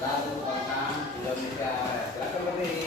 lagu tentang Indonesia. Silakan berdiri.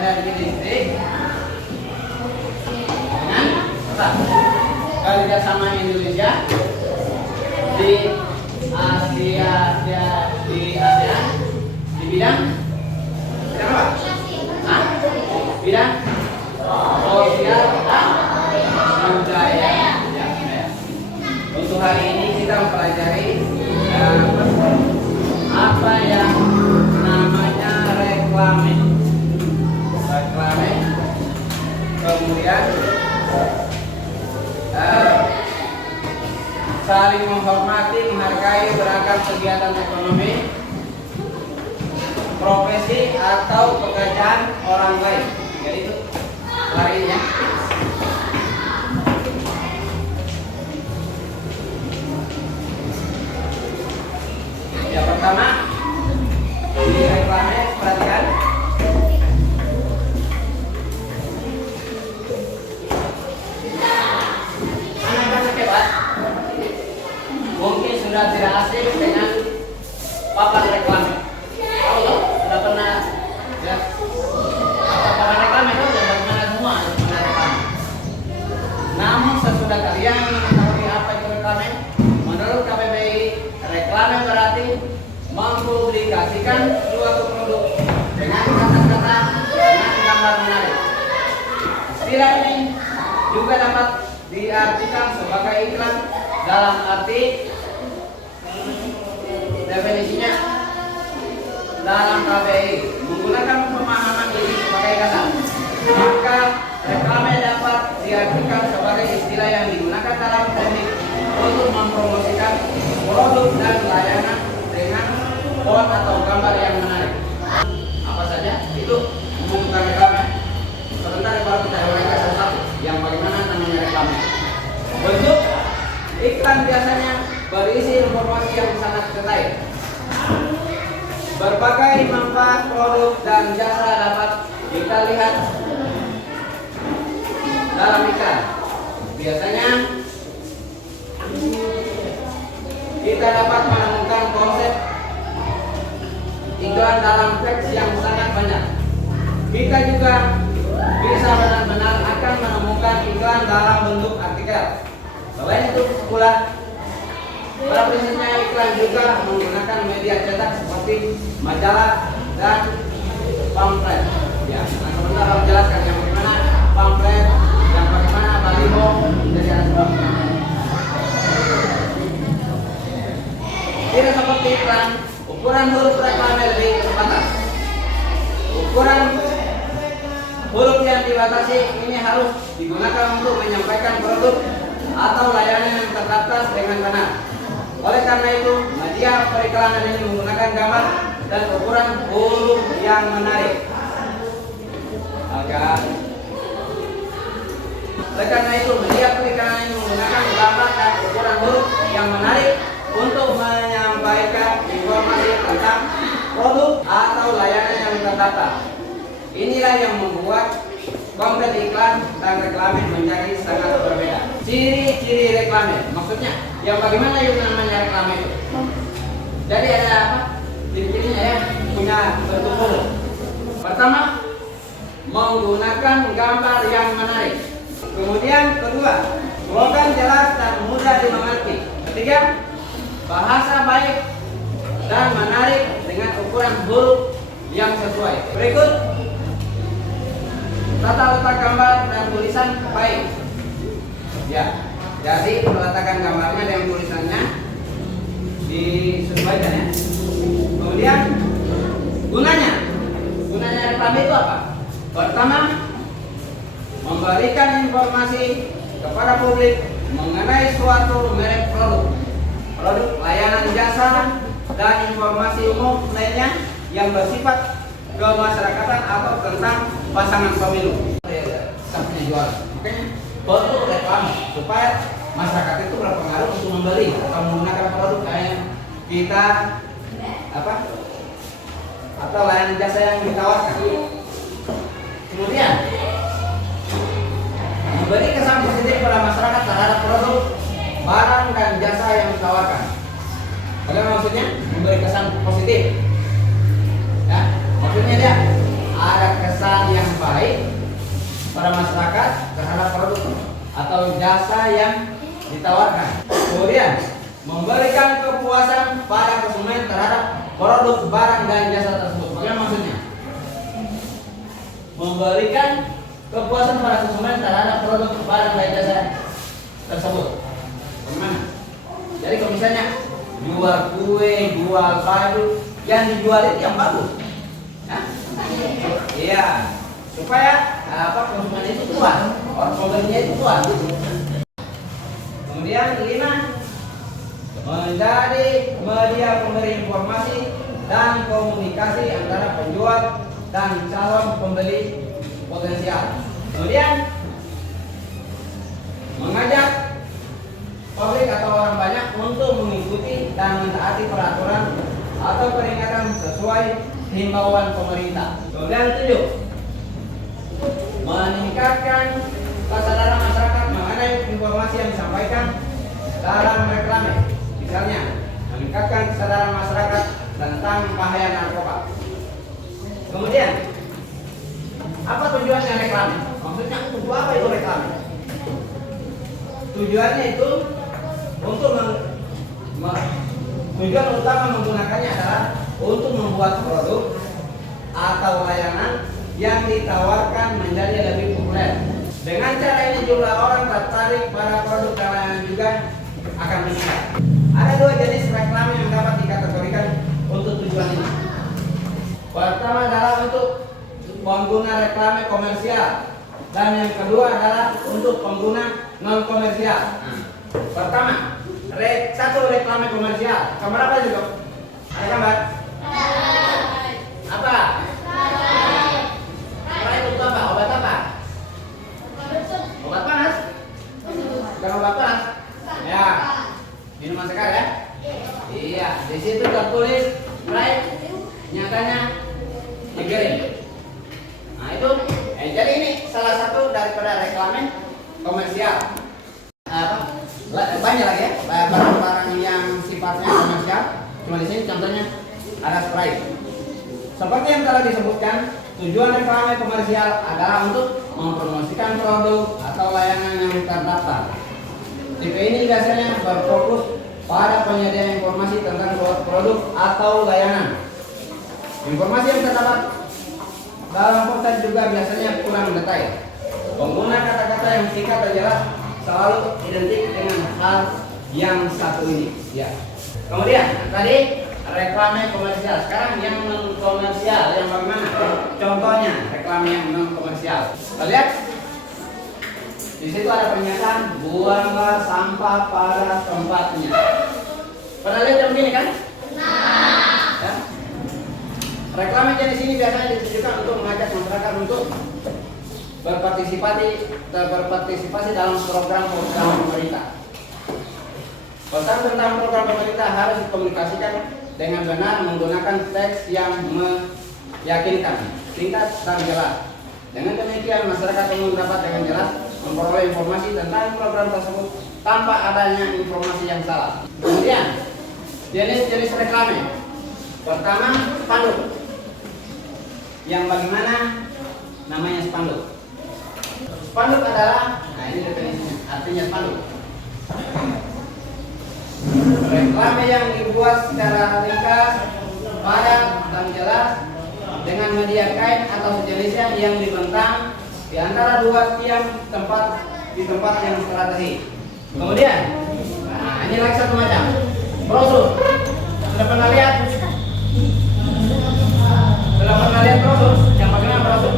Energi listrik dengan kerjasama Indonesia di Asia, di ASEAN di bidang apa? Bidang sosial dan budaya. Untuk hari ini kita mempelajari apa yang namanya reklame. Kemudian saling menghormati, menghargai beragam kegiatan ekonomi, profesi atau pekerjaan orang lain. Jadi itu hari ini ya. Yang pertama di reklame, perhatikan. Mungkin sudah tidak asing dengan papan reklame. Oh, sudah pernah ya? Papan reklame itu sudah pernah semua papan reklame. Namun sesudah kalian mengetahui apa itu reklame, menurut KBBI, reklame berarti mempublikasikan suatu produk dengan kata-kata dengan gambar menarik. Istilah ini juga dapat diartikan sebagai iklan dalam arti definisinya dalam KBBI menggunakan pemahaman ini sebagai kata, maka reklame dapat diartikan sebagai istilah yang digunakan dalam teknik untuk mempromosikan produk dan layanan dengan font atau gambar yang menarik. Apa saja itu membutuhkan reklame. Sebentar baru kita uraikan satu yang bagaimana namanya reklame. Bentuk iklan biasanya berisi informasi yang sangat detail. Berbagai manfaat produk dan jasa dapat kita lihat dalam iklan. Biasanya kita dapat menemukan konsep iklan dalam teks yang sangat banyak. Kita juga bisa benar-benar akan menemukan iklan dalam bentuk artikel. Selain itu pula, pada prinsipnya iklan juga menggunakan media cetak seperti majalah dan pamflet. Ya, nah sebentar aku jelaskan yang bagaimana pamflet, yang bagaimana baliho, jadi ada sebabnya. Tidak seperti iklan, ukuran huruf reklame lebih terbatas. Ukuran huruf yang dibatasi ini harus digunakan untuk menyampaikan produk atau layanan yang terdaftar dengan benar. Oleh karena itu, media periklanan ini menggunakan gambar dan ukuran huruf yang menarik. Oleh karena itu, media periklanan ini menggunakan gambar dan ukuran huruf yang menarik untuk menyampaikan informasi tentang produk atau layanan yang terdaftar. Inilah yang membuat konten iklan dan reklame menjadi sangat berbeda. Ciri-ciri reklame, maksudnya yang bagaimana yang namanya reklame itu? Jadi ada apa? Ciri-cirinya ya, punya bentuk huruf. Pertama, menggunakan gambar yang menarik. Kemudian kedua, slogan jelas dan mudah dimengerti. Ketiga, bahasa baik dan menarik dengan ukuran huruf yang sesuai. Berikut, tata letak gambar dan tulisan baik. Ya, jadi peletakan gambarnya dan tulisannya disesuaikan ya. Kemudian gunanya reklame itu apa? Pertama, memberikan informasi kepada publik mengenai suatu merek produk layanan jasa dan informasi umum lainnya yang bersifat kemasyarakatan atau tentang pasangan pemilu. Sampai jual, makanya perlu reklame supaya masyarakat itu berpengaruh untuk membeli atau menggunakan produk kayak kita apa atau layanan jasa yang ditawarkan. Kemudian memberi kesan positif pada masyarakat terhadap produk, barang dan jasa yang ditawarkan. Bagaimana maksudnya? Memberi kesan positif. Ya, maksudnya dia ada kesan yang baik pada masyarakat terhadap produk atau jasa yang ditawarkan. Kemudian memberikan kepuasan pada konsumen terhadap produk, barang dan jasa tersebut. Bagaimana maksudnya? Memberikan kepuasan pada konsumen terhadap produk, barang dan jasa tersebut. Bagaimana? Jadi kalau misalnya jual kue, jual baju, yang dijual itu yang bagus. Hah? Iya, supaya konsumen itu puas, orang pembelinya itu puas. Kemudian 5, menjadi media pemberi informasi dan komunikasi antara penjual dan calon pembeli potensial. Kemudian mengajak publik atau orang banyak untuk mengikuti dan mentaati peraturan atau peringatan sesuai himbauan pemerintah. Kemudian 7, meningkatkan kesadaran masyarakat mengenai informasi yang disampaikan dalam reklame. Misalnya, meningkatkan kesadaran masyarakat tentang bahaya narkoba. Kemudian, apa tujuannya reklame? Maksudnya untuk apa itu reklame? Tujuannya itu untuk tujuan utama menggunakannya adalah untuk membuat produk atau layanan yang ditawarkan menjadi lebih populer. Dengan cara ini jumlah orang tertarik pada produk dan layanan juga akan meningkat. Ada 2 jenis reklame yang dapat dikategorikan untuk tujuan ini. Pertama adalah untuk pengguna reklame komersial dan yang kedua adalah untuk pengguna non komersial. Pertama, satu reklame komersial. Gambar apa juga? Ada gambar? Apa? Itu apa? Obat apa? Obat panas? Bukan obat panas? Ya, minuman segar ya? Iya, di situ tertulis Sprite, nyatanya digiring. Nah itu, jadi ini salah satu daripada reklame komersial. Banyak lagi ya, barang-barang yang sifatnya komersial. Cuma di sini contohnya ada Sprite. Seperti yang telah disebutkan, tujuan reklame komersial adalah untuk mempromosikan produk atau layanan yang terdaftar. Tipe ini biasanya berfokus pada penyedia informasi tentang produk atau layanan. Informasi yang terdapat dalam konten juga biasanya kurang detail. Pengguna kata-kata yang singkat dan jelas selalu identik dengan hal yang satu ini. Ya. Kemudian tadi reklame komersial. Sekarang yang non komersial, yang bagaimana? Contohnya reklame yang non komersial. komersial. Kita lihat di situ ada pernyataan buanglah sampah pada tempatnya. Pernah lihat yang begini kan? Ya. Reklame jenis ini biasanya ditujukan untuk mengajak masyarakat untuk berpartisipasi dalam program-program pemerintah. Pesan tentang program pemerintah harus dikomunikasikan dengan benar menggunakan teks yang meyakinkan, singkat dan jelas. Dengan demikian masyarakat umum dapat dengan jelas memperoleh informasi tentang program tersebut tanpa adanya informasi yang salah. Kemudian jenis-jenis reklame. Pertama, spanduk. Yang bagaimana namanya spanduk? Spanduk adalah, nah ini definisinya, artinya spanduk. Reklame yang dibuat secara ringkas, padat dan jelas dengan media kain atau sejenisnya yang dibentang di antara dua tiang di tempat yang strategis. Kemudian, nah ini lagi satu macam brosur. Sudah pernah lihat? Brosur? Yang bagaimana brosur?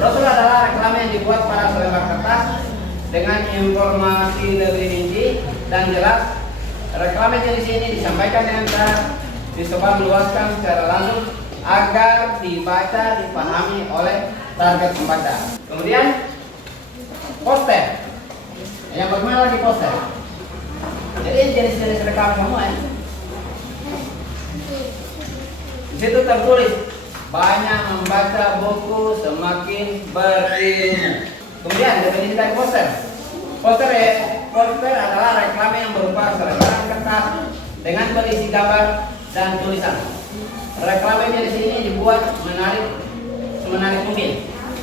Brosur adalah reklame yang dibuat pada selembar kertas dengan informasi lebih rinci dan jelas. Reklame jenis ini disampaikan dengan cara disebarluaskan secara langsung agar dibaca, dipahami oleh target pembaca. Kemudian poster. Yang bagaimana lagi poster? Jadi jenis-jenis reklame semua ya. Di situ tertulis banyak membaca buku semakin berilmu. Kemudian definisi dari poster. Poster adalah reklame yang berupa selebaran kertas dengan berisi gambar dan tulisan. Reklame jenis ini dibuat semenarik mungkin.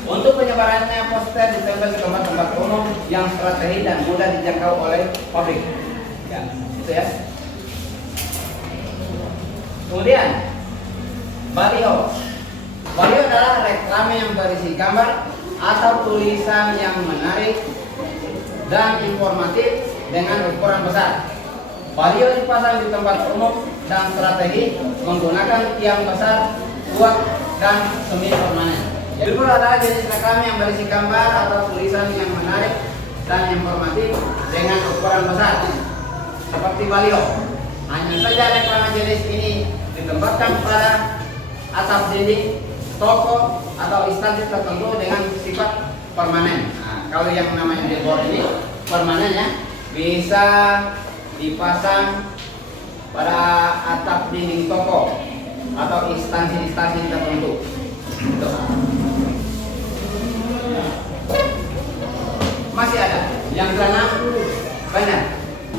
Untuk penyebarannya, poster ditempel di tempat-tempat umum yang strategis dan mudah dijangkau oleh publik. Ya, itu ya. Kemudian, baliho. Baliho adalah reklame yang berisi gambar atau tulisan yang menarik dan informatif dengan ukuran besar. Baliho dipasang di tempat umum dan strategi menggunakan tiang besar, kuat dan semi permanen. Billboard adalah jenis reklame yang berisi gambar atau tulisan yang menarik dan informatif dengan ukuran besar, seperti baliho. Hanya saja reklame jenis ini ditempatkan pada atap dinding, toko atau instansi tertentu dengan sifat permanen. Nah, kalau yang namanya billboard ini permanen ya, bisa dipasang pada atap dinding toko atau instansi-instansi tertentu. Masih ada yang keenam, banyak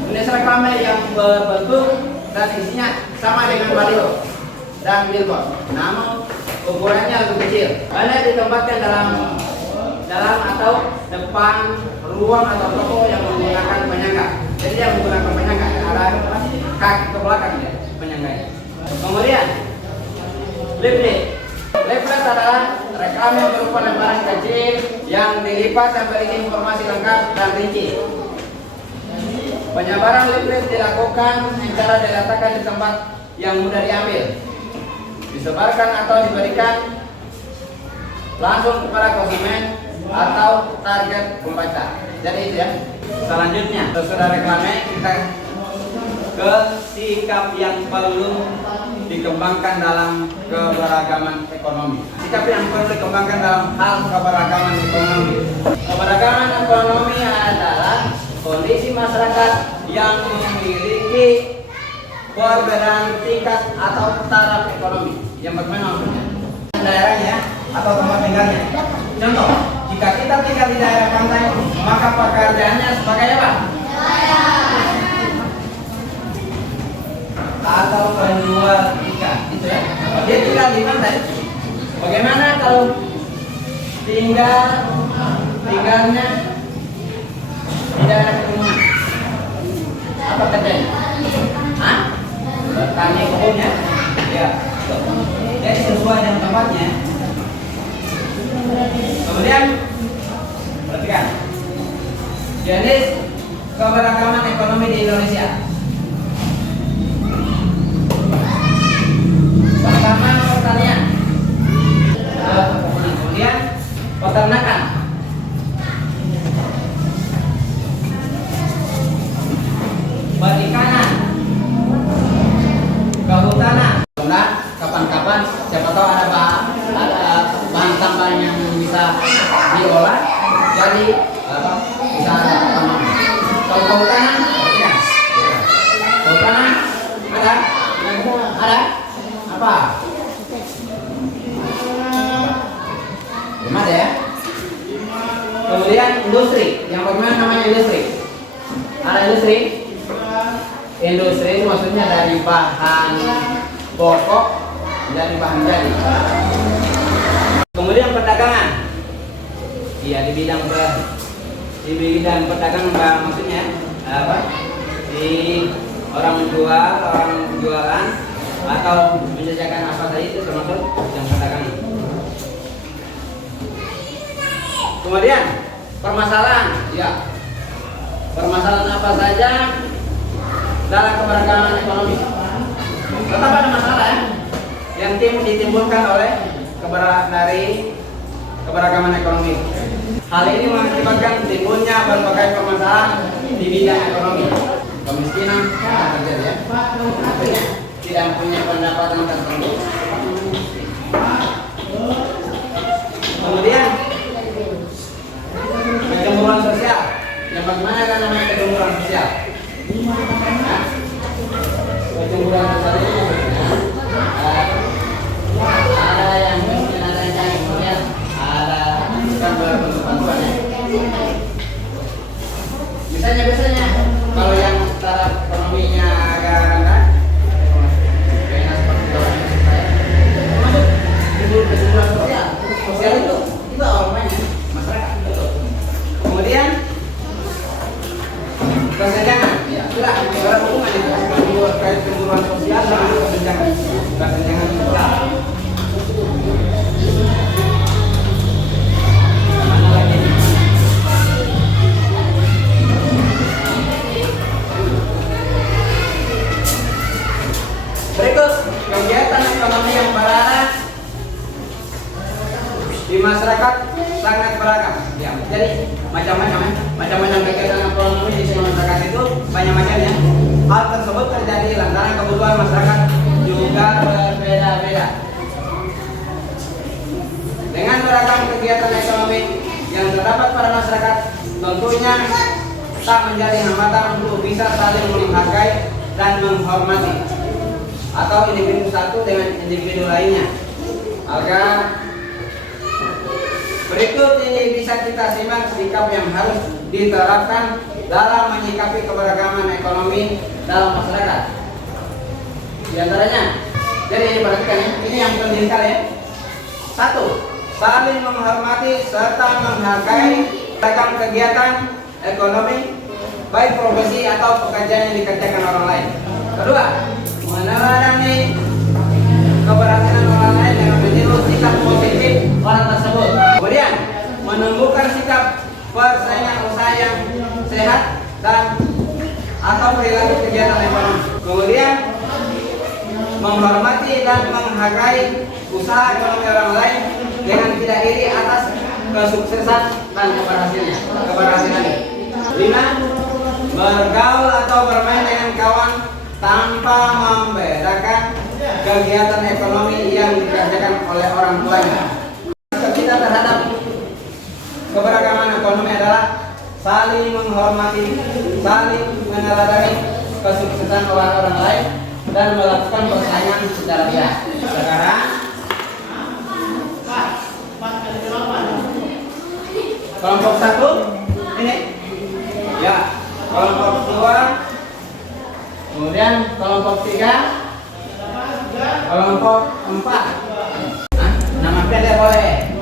jenis reklame yang berbentuk dan isinya sama dengan baliho dan billboard, namun ukurannya lebih kecil. Banyak ditempatkan dalam atau depan ruang atau toko yang menggunakan penyangga. Jadi yang menggunakan penyangga arah kaki ke belakang ya penyangganya. Kemudian leaflet. Leaflet adalah reklame yang berupa lembaran kecil yang dilipat dan berisi informasi lengkap dan rinci. Penyebaran leaflet dilakukan secara diletakkan di tempat yang mudah diambil, disebarkan atau diberikan langsung kepada konsumen atau target pembaca. Jadi itu ya. Selanjutnya sesudah reklame kita ke sikap yang perlu dikembangkan dalam keberagaman ekonomi. Sikap yang perlu dikembangkan dalam hal keberagaman ekonomi. Keberagaman ekonomi adalah kondisi masyarakat yang memiliki perbedaan tingkat atau taraf ekonomi. Yang bagaimana maksudnya? Daerahnya atau tempat tinggalnya. Contoh, jika kita tinggal di daerah pantai, maka pekerjaannya sebagai apa? Atau penjual ikan, itu ya. Dia tinggal di pantai. Bagaimana kalau tinggalnya di daerah pegunungan? Apa kerjanya? Hah? Bertani kebunnya? Ya. Jadi sesuai dengan tempatnya. Kemudian perhatikan jenis keberagaman ekonomi di Indonesia. Pertama pertanian. Kemudian peternakan, perikanan, kehutanan. Nah, kapan-kapan siapa tahu ada bahan tambahan yang bisa diolah jadi bisa ada tambahan. Kalau kehutanan, ya. Kehutanan ada apa? Belum ada ya. Kemudian industri, yang bagaimana namanya industri? Ada industri. Industri itu maksudnya dari bahan pokok dari bahan jadi. Kemudian perdagangan. Iya, di bidang perdagangan maksudnya apa? Di orang menjual, orang jualan atau menjajakan apa saja itu termasuk yang perdagangan. Kemudian permasalahan, ya. Permasalahan apa saja dalam keberagaman ekonomi. Tetap ada masalah ya, yang ditimbulkan oleh dari keberagaman ekonomi. Hal ini mengakibatkan timbulnya berbagai permasalahan di bidang ekonomi. Kemiskinan terjadi ya. Artinya tidak punya pendapatan tertentu. Kemudian kecemburuan sosial. Yang bagaimana kan namanya kecemburuan sosial? Kecemburuan sosial itu ada yang miskin, ada yang kaya, kemudian ada kan berbentuk bantuan ya. Biasanya kalau yang taraf ekonominya agak rendah, kayaknya seperti orang yang kaya, termasuk kecemburuan sosial. Sosial itu orang banyak masyarakat. Kemudian kesenjangan, ya, itulah secara hubungan itu terkait kecemburuan sosial dan kesenjangan sosial. Mana lagi? Berikut kegiatan ekonomi yang berada di masyarakat sangat beragam. Ya, jadi macam-macam kegiatan ekonomi di masyarakat itu banyak macamnya. Hal tersebut terjadi lantaran kebutuhan masyarakat juga berbeda-beda. Dengan beragam kegiatan ekonomi yang terdapat pada masyarakat, tentunya tak menjadi hambatan untuk bisa saling menghargai dan menghormati atau individu satu dengan individu lainnya. Agar berikut ini bisa kita simak sikap yang harus diterapkan dalam menyikapi keberagaman ekonomi dalam masyarakat. Di antaranya, jadi ini perhatikan ya, ini yang penting sekali ya. 1. Saling menghormati serta menghargai beragam kegiatan ekonomi, baik profesi atau pekerjaan yang dikerjakan orang lain. 2. Meneladani keberhasilan orang lain dengan meniru sikap positif orang tersebut. Kemudian menumbuhkan sikap persaingan usaha yang sehat dan atau perilaku kegiatan ekonomi. Kemudian menghormati dan menghargai usaha ekonomi orang lain dengan tidak iri atas kesuksesan dan keberhasilannya. 5. Bergaul atau bermain dengan kawan tanpa membedakan kegiatan ekonomi yang dikerjakan oleh orang tuanya. Kita terhadap keberagaman ekonomi adalah saling menghormati, saling meneladani kesuksesan orang lain dan melakukan persaingan secara sehat. Sekarang kelompok 1 ini ya, kelompok 2, kemudian kelompok 3, kelompok 4. Nama pendek boleh.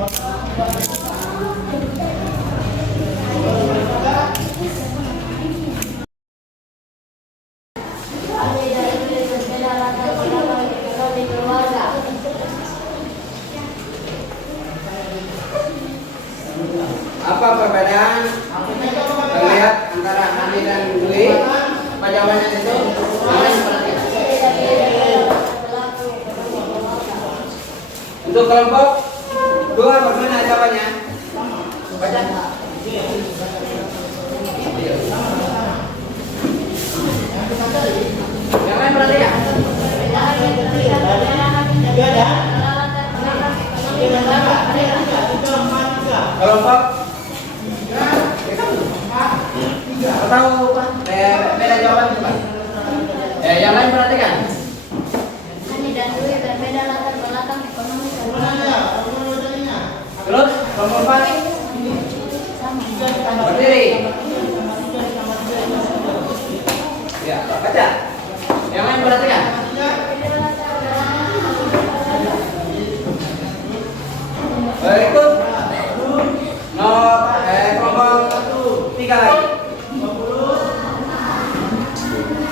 Apa perbedaan terlihat antara Ani dan Dwi? Apa jawabannya itu? Untuk kelompok 2 bagaimana jawabannya? Baca. Yang lain perhatikan. Kelompok atau beda jawaban coba. Yang lain perhatikan. Ani dan Dwi berbeda latar belakang ekonomi dan Terus kelompok 4 sama. berdiri. Ya, baca. Yang lain perhatikan. Berikut kelompok 3 lagi.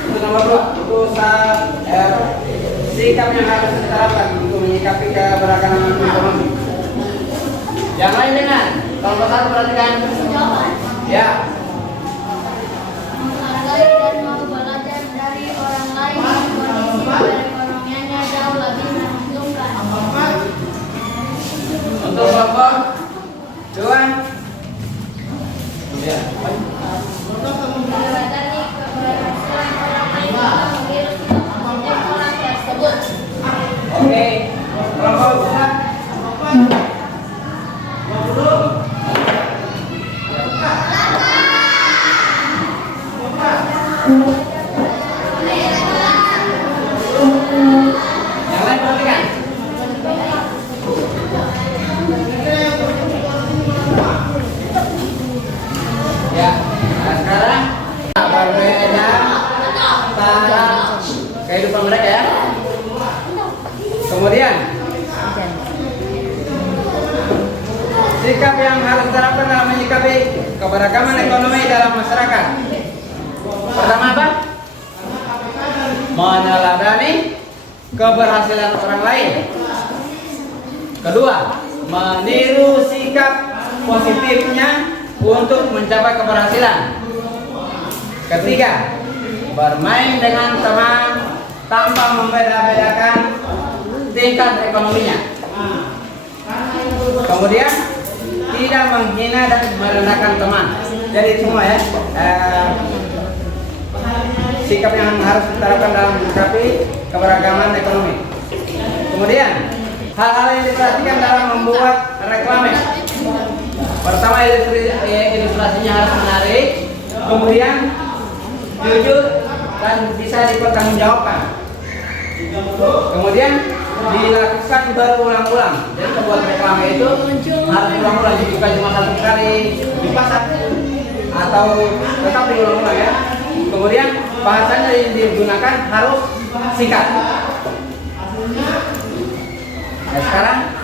Untuk nomor 2, untuk sikap yang harus diterapkan untuk menyikapi keberagaman ekonomi. Yang lain dengan kelompok 1 perhatikan. Jawaban. Ya. Menghargai dan mau belajar dari orang lain yang kondisi perekonomiannya jauh lebih menguntungkan. Untuk kelompok 2. Ya. Menghargai keberhasilan orang lain dalam meniru sikap positif orang tersebut. Oke. Kelompok 4. Yang lain perhatikan. Ya, nah sekarang berbeda antara kehidupan mereka ya. Kemudian sikap yang harus diterapkan dalam menyikapi keberagaman ekonomi dalam masyarakat. Pertama apa? Meneladani keberhasilan orang lain. Kedua, meniru sikap positifnya untuk mencapai keberhasilan. Ketiga, bermain dengan teman tanpa membeda-bedakan tingkat ekonominya. Kemudian, tidak menghina dan merendahkan teman. Jadi semua ya sikap yang harus diterapkan dalam menyikapi keberagaman ekonomi. Kemudian, hal-hal yang diperhatikan dalam membuat reklame. Pertama, ilustrasinya harus menarik. Kemudian, jujur dan bisa dipertanggungjawabkan. Kemudian, dilakukan berulang-ulang. Jadi membuat reklame itu harus diulang-ulang, bukan cuma satu kali dipasang atau tetap diulang-ulang ya. Kemudian bahasanya yang digunakan harus singkat. Nah, sekarang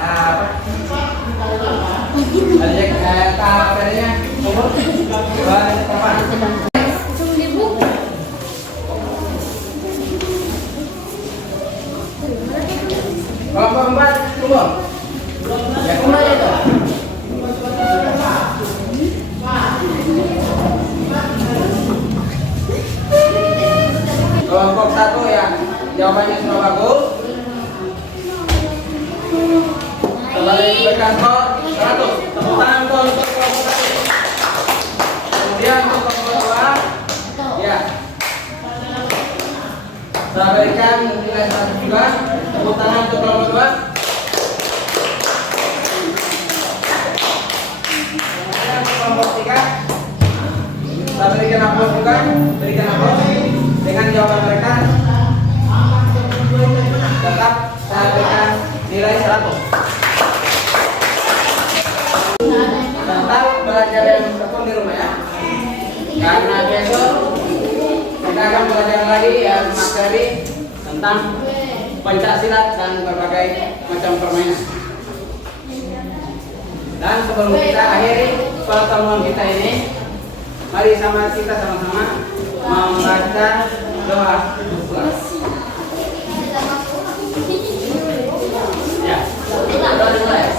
kabarnya umur berapa? Kelompok 4 umur. Ya umur aja tuh. Kelompok 1 yang jawabannya sudah bagus. Kembali diberikan skor 100. Tepuk tangan untuk kelompok 1. Kemudian untuk kelompok 2, ya. Saya berikan nilai 100 juga. Tepuk tangan untuk kelompok 2. Kemudian untuk kelompok 3, saya berikan aplaus juga. Berikan aplaus dengan jawaban mereka. Tetap saya berikan nilai 100. Tetap belajar yang tekun di rumah ya. Karena besok kita akan belajar lagi yang materi tentang Pancasilat dan berbagai macam permainan. Dan sebelum kita akhiri pertemuan kita ini, mari kita sama-sama membaca doa ikhlas. Ya, doa ikhlas.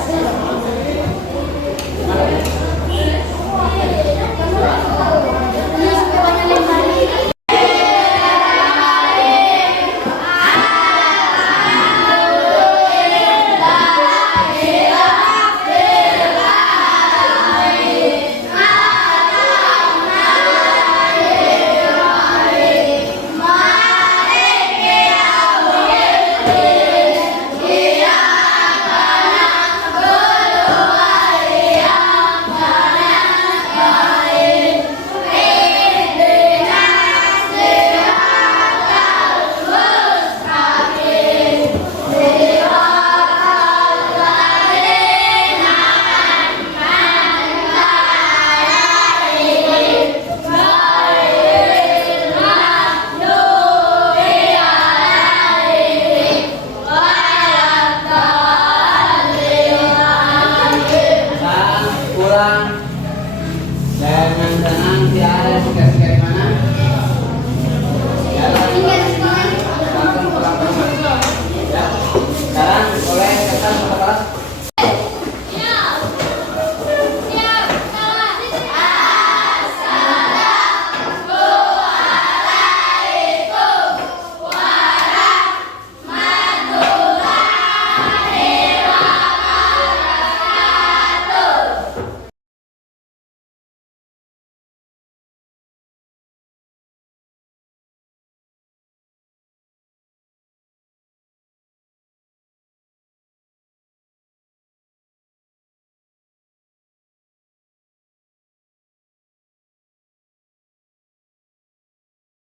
Jangan senang si ada sikap-sikap